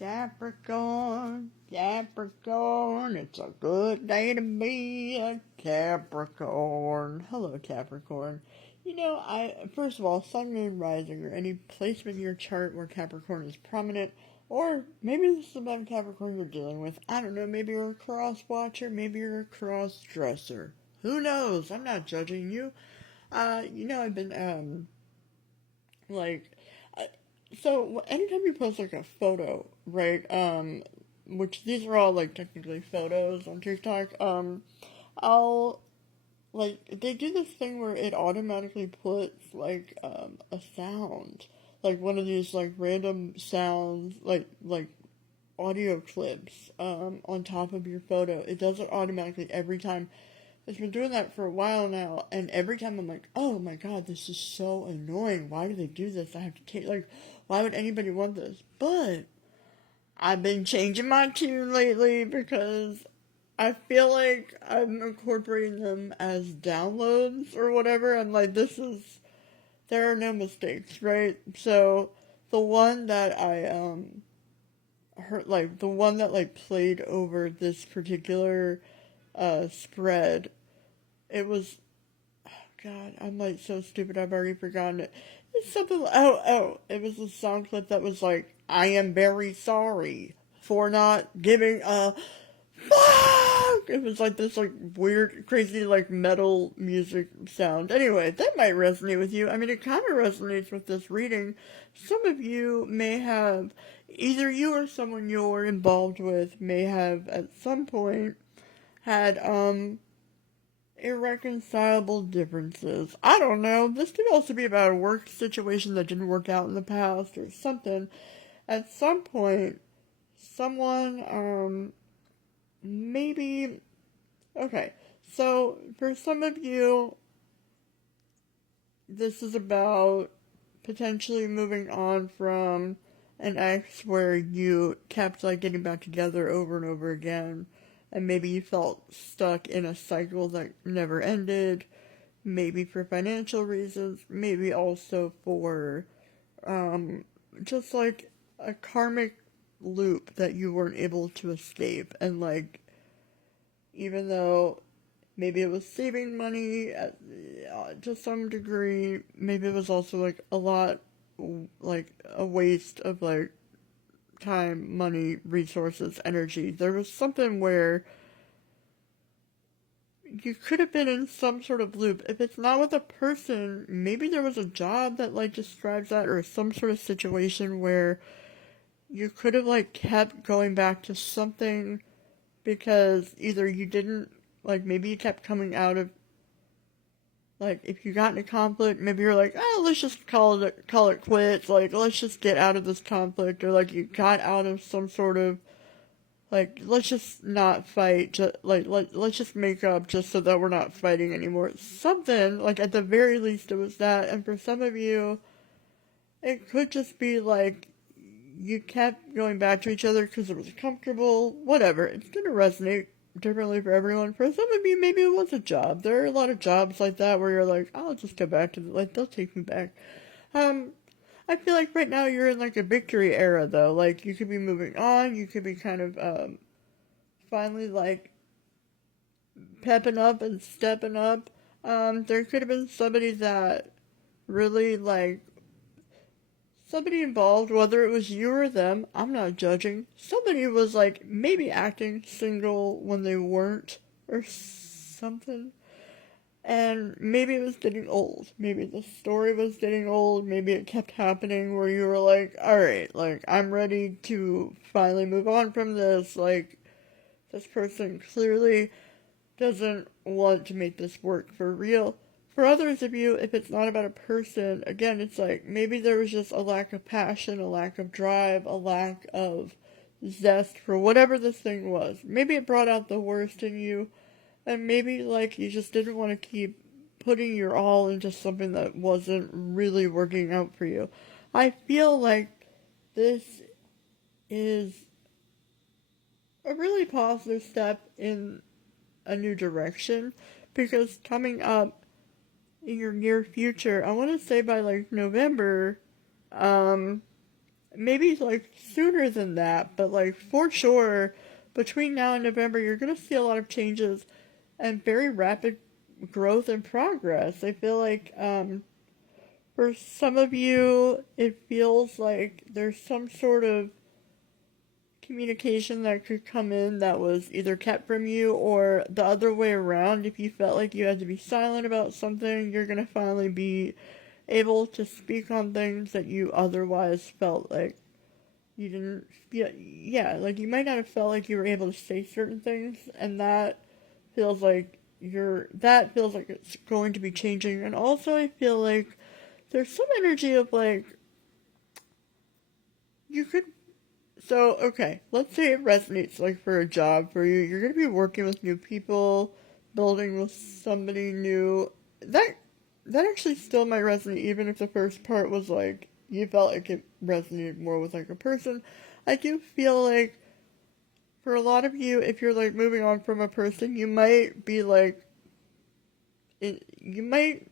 Capricorn, Capricorn, it's a good day to be a Capricorn. Hello, Capricorn. First of all, Sun, Moon, Rising, or any placement in your chart where Capricorn is prominent, or maybe this is about Capricorn you're dealing with. I don't know, maybe you're a cross watcher, maybe you're a cross dresser. Who knows? I'm not judging you. I've been, like, so anytime you post like a photo, right? Which these are all like technically photos on TikTok. I'll like they do this thing where it automatically puts like a sound, like one of these like random sounds, like audio clips on top of your photo. It does it automatically every time. It's been doing that for a while now, and every time I'm like, oh my god, this is so annoying. Why do they do this? I have to take, like, why would anybody want this? But I've been changing my tune lately because I feel like I'm incorporating them as downloads or whatever. I'm like, there are no mistakes, right? So the one that I, heard, like, the one that, like, played over this particular, spread, it was, oh god, I'm like so stupid, I've already forgotten it. It's something, it was a sound clip that was like, I am very sorry for not giving a fuck! It was like this like weird, crazy like metal music sound. Anyway, that might resonate with you. I mean, it kind of resonates with this reading. Some of you may have, either you or someone you're involved with may have at some point had, irreconcilable differences. I don't know. This could also be about a work situation that didn't work out in the past or something. At some point, someone, maybe. Okay, so for some of you, this is about potentially moving on from an ex where you kept like getting back together over and over again, and maybe you felt stuck in a cycle that never ended, maybe for financial reasons, maybe also for just like a karmic loop that you weren't able to escape. And like, even though maybe it was saving money to some degree, maybe it was also like a lot, like a waste of like time, money, resources, energy. There was something where you could have been in some sort of loop. If it's not with a person, maybe there was a job that like describes that, or some sort of situation where you could have like kept going back to something because either you didn't, like maybe you kept coming out of, like if you got in a conflict, maybe you're like, oh, let's just call it quits, like let's just get out of this conflict, or like you got out of some sort of, like, let's just not fight, let's just make up just so that we're not fighting anymore. Something, like, at the very least it was that, and for some of you, it could just be, like, you kept going back to each other because it was comfortable, whatever. It's gonna resonate differently for everyone. For some of you, maybe it was a job. There are a lot of jobs like that where you're like, I'll just go back to, like, they'll take me back. I feel like right now you're in like a victory era though. Like you could be moving on, you could be kind of finally like pepping up and stepping up. There could have been somebody that really like somebody involved, whether it was you or them, I'm not judging. Somebody was like maybe acting single when they weren't or something. And maybe it was getting old. Maybe the story was getting old. Maybe it kept happening where you were like, alright, like, I'm ready to finally move on from this. Like, this person clearly doesn't want to make this work for real. For others of you, if it's not about a person, again, it's like, maybe there was just a lack of passion, a lack of drive, a lack of zest for whatever this thing was. Maybe it brought out the worst in you. And maybe, like, you just didn't want to keep putting your all into something that wasn't really working out for you. I feel like this is a really positive step in a new direction. Because coming up in your near future, I want to say by, like, November, maybe like sooner than that, but like for sure, between now and November, you're gonna see a lot of changes and very rapid growth and progress. I feel like for some of you, it feels like there's some sort of communication that could come in that was either kept from you or the other way around. If you felt like you had to be silent about something, you're gonna finally be able to speak on things that you otherwise felt like you didn't feel. Yeah, like you might not have felt like you were able to say certain things, and feels like that feels like it's going to be changing. And also I feel like there's some energy of like you could. So, okay, let's say it resonates like for a job for you. You're going to be working with new people, building with somebody new. That that actually still might resonate even if the first part was like you felt like it resonated more with like a person. I do feel like for a lot of you, if you're like moving on from a person, you might be like you might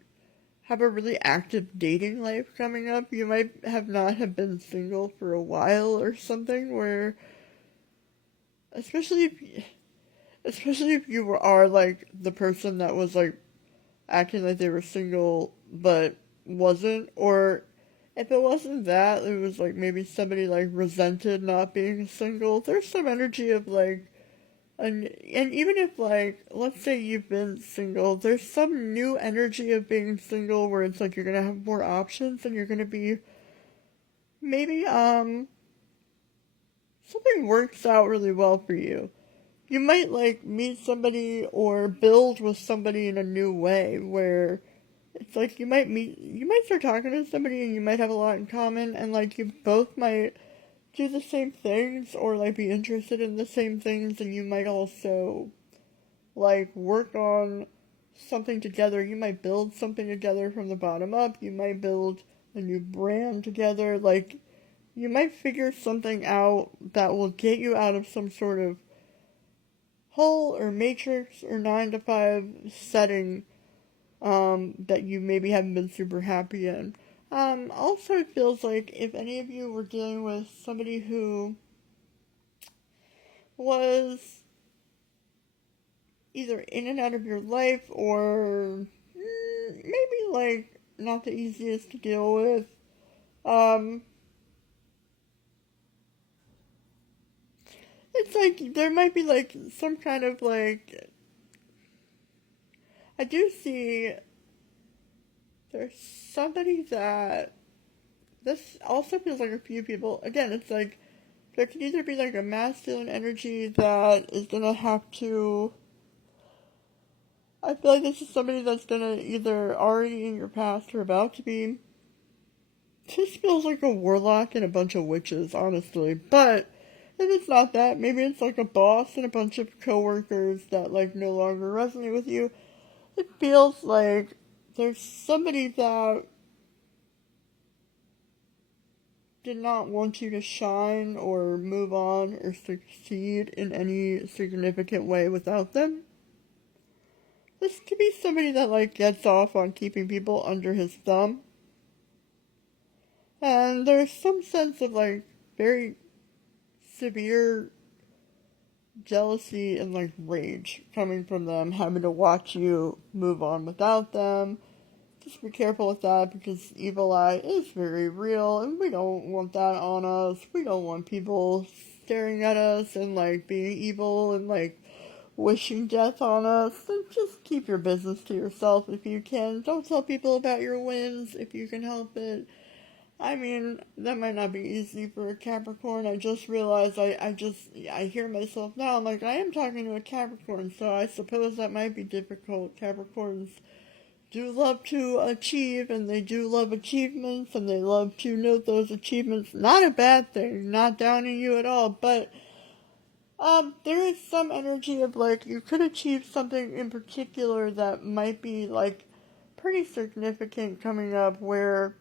have a really active dating life coming up. You might have not have been single for a while or something where especially if especially if you are like the person that was like acting like they were single but wasn't, or if it wasn't that, it was like maybe somebody like resented not being single. There's some energy of like and even if like let's say you've been single, there's some new energy of being single where it's like you're gonna have more options and you're gonna be maybe something works out really well for you. You might like meet somebody or build with somebody in a new way where it's like you might start talking to somebody and you might have a lot in common and like you both might do the same things or like be interested in the same things, and you might also like work on something together. You might build something together from the bottom up. You might build a new brand together. Like you might figure something out that will get you out of some sort of hole or matrix or 9 to 5 setting that you maybe haven't been super happy in. Also, it feels like if any of you were dealing with somebody who was either in and out of your life or maybe like not the easiest to deal with, um, it's like there might be like some kind of like I do see there's somebody that this also feels like a few people. Again, it's like there can either be like a masculine energy that is gonna have to. I feel like this is somebody that's gonna either already in your past or about to be. This feels like a warlock and a bunch of witches, honestly. But if it's not that, maybe it's like a boss and a bunch of coworkers that like no longer resonate with you. It feels like there's somebody that did not want you to shine or move on or succeed in any significant way without them. This could be somebody that like gets off on keeping people under his thumb. And there's some sense of like very severe jealousy and like rage coming from them having to watch you move on without them. Just be careful with that because evil eye is very real and we don't want that on us. We don't want people staring at us and like being evil and like wishing death on us. And just keep your business to yourself if you can. Don't tell people about your wins if you can help it. I mean, that might not be easy for a Capricorn. I just realized I hear myself now. I'm like, I am talking to a Capricorn, so I suppose that might be difficult. Capricorns do love to achieve, and they do love achievements, and they love to note those achievements. Not a bad thing, not downing you at all, but there is some energy of like you could achieve something in particular that might be like pretty significant coming up where,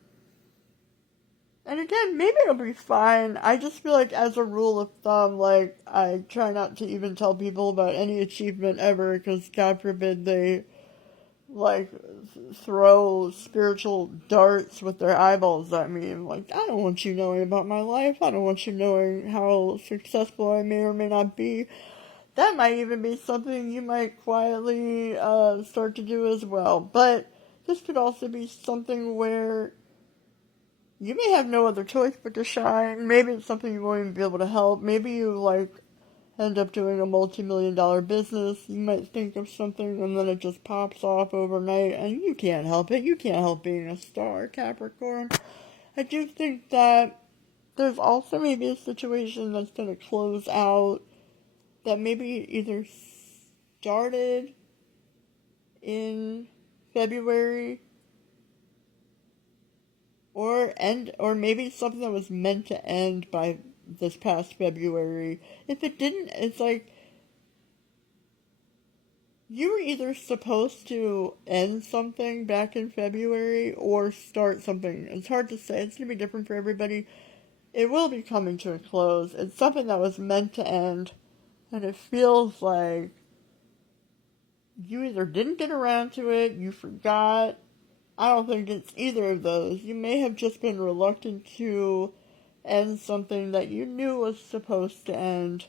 and again, maybe it'll be fine. I just feel like as a rule of thumb, like I try not to even tell people about any achievement ever because God forbid they like throw spiritual darts with their eyeballs at me and like, I don't want you knowing about my life. I don't want you knowing how successful I may or may not be. That might even be something you might quietly start to do as well. But this could also be something where you may have no other choice but to shine. Maybe it's something you won't even be able to help. Maybe you like end up doing a multi-million-dollar business. You might think of something and then it just pops off overnight and you can't help it. You can't help being a star, Capricorn. I do think that there's also maybe a situation that's going to close out that maybe either started in February or maybe something that was meant to end by this past February. If it didn't, it's like you were either supposed to end something back in February or start something. It's hard to say. It's going to be different for everybody. It will be coming to a close. It's something that was meant to end, and it feels like you either didn't get around to it, you forgot. I don't think it's either of those. You may have just been reluctant to end something that you knew was supposed to end.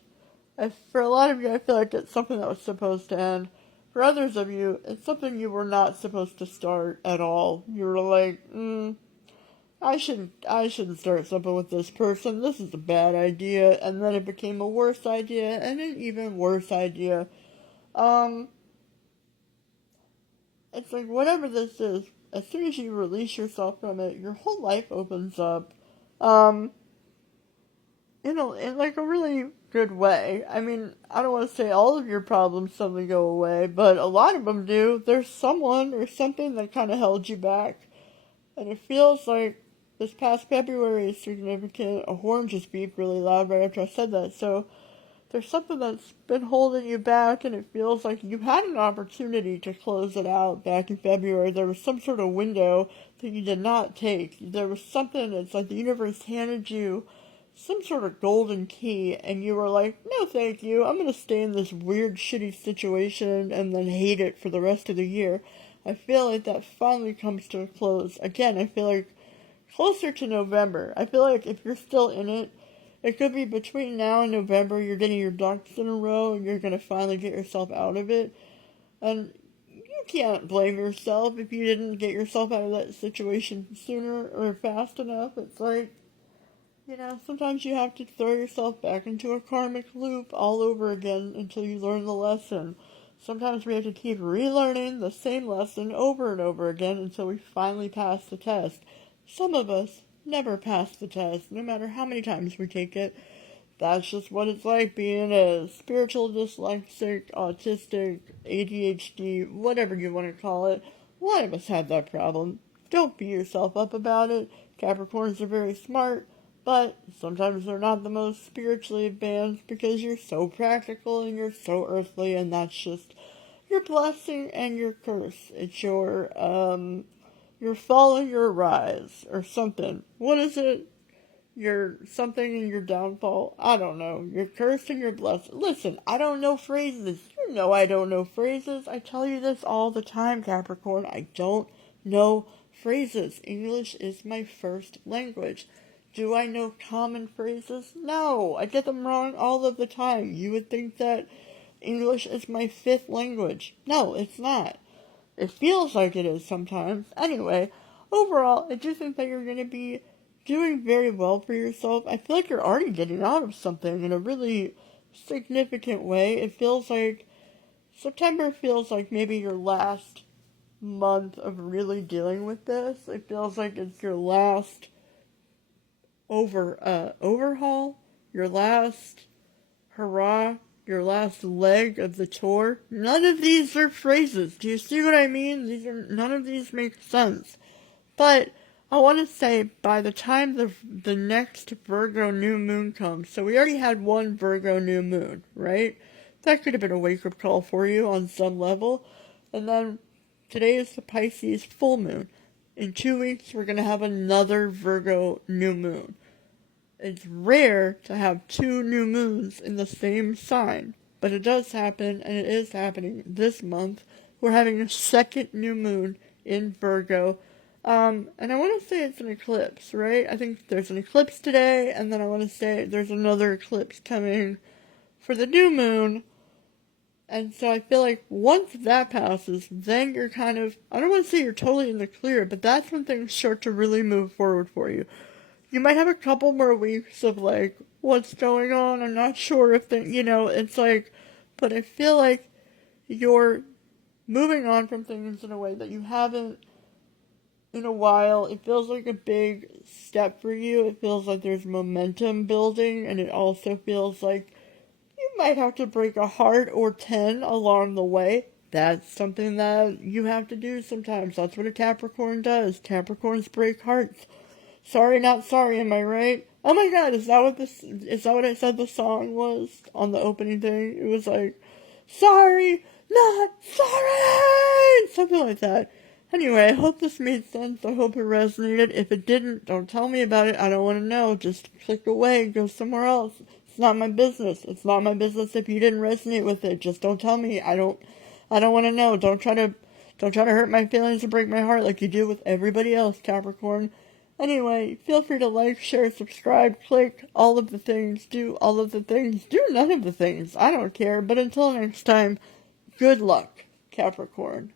For a lot of you, I feel like it's something that was supposed to end. For others of you, it's something you were not supposed to start at all. You were like, I shouldn't start something with this person. This is a bad idea. And then it became a worse idea and an even worse idea. It's like whatever this is, as soon as you release yourself from it, your whole life opens up. In like a really good way. I mean, I don't want to say all of your problems suddenly go away, but a lot of them do. There's someone or something that kind of held you back. And it feels like this past February is significant. A horn just beeped really loud right after I said that. So there's something that's been holding you back, and it feels like you had an opportunity to close it out back in February. There was some sort of window that you did not take. There was something, it's like the universe handed you some sort of golden key, and you were like, no thank you, I'm going to stay in this weird, shitty situation and then hate it for the rest of the year. I feel like that finally comes to a close. Again, I feel like closer to November. I feel like if you're still in it, it could be between now and November, you're getting your ducks in a row and you're going to finally get yourself out of it. And you can't blame yourself if you didn't get yourself out of that situation sooner or fast enough. It's like, sometimes you have to throw yourself back into a karmic loop all over again until you learn the lesson. Sometimes we have to keep relearning the same lesson over and over again until we finally pass the test. Some of us never pass the test, no matter how many times we take it. That's just what it's like being a spiritual dyslexic, autistic, ADHD, whatever you want to call it. A lot of us have that problem. Don't beat yourself up about it. Capricorns are very smart, but sometimes they're not the most spiritually advanced because you're so practical and you're so earthly, and that's just your blessing and your curse. It's your fall and your rise, or something. What is it? Your something and your downfall? I don't know. Your curse and your blessing. Listen, I don't know phrases. You know I don't know phrases. I tell you this all the time, Capricorn. I don't know phrases. English is my first language. Do I know common phrases? No, I get them wrong all of the time. You would think that English is my fifth language. No, it's not. It feels like it is sometimes. Anyway, overall, I do think that you're going to be doing very well for yourself. I feel like you're already getting out of something in a really significant way. It feels like September feels like maybe your last month of really dealing with this. It feels like it's your last overhaul, your last hurrah, your last leg of the tour. None of these are phrases. Do you see what I mean? None of these make sense. But I want to say, by the time the next Virgo new moon comes, so we already had one Virgo new moon, right? That could have been a wake-up call for you on some level. And then today is the Pisces full moon. In 2 weeks, we're going to have another Virgo new moon. It's rare to have two new moons in the same sign, but it does happen, and it is happening this month. we're having a second new moon in Virgo. And I want to say it's an eclipse, right? I think there's an eclipse today, and then I want to say there's another eclipse coming for the new moon. And so I feel like once that passes, then you're kind of, I don't want to say you're totally in the clear, but that's when things start to really move forward for you. You might have a couple more weeks of like, what's going on? I'm not sure if it's like, but I feel like you're moving on from things in a way that you haven't in a while. It feels like a big step for you. It feels like there's momentum building, and it also feels like you might have to break a heart or 10 along the way. That's something that you have to do sometimes. That's what a Capricorn does. Capricorns break hearts. Sorry, not sorry, am I right? Oh my god, is that what I said the song was on the opening thing? It was like, sorry, not sorry! Something like that. Anyway, I hope this made sense. I hope it resonated. If it didn't, don't tell me about it. I don't want to know. Just click away, go somewhere else. It's not my business. It's not my business if you didn't resonate with it. Just don't tell me. I don't want to know. Don't try to hurt my feelings or break my heart like you do with everybody else, Capricorn. Anyway, feel free to like, share, subscribe, click, all of the things, do all of the things, do none of the things. I don't care. But until next time, good luck, Capricorn.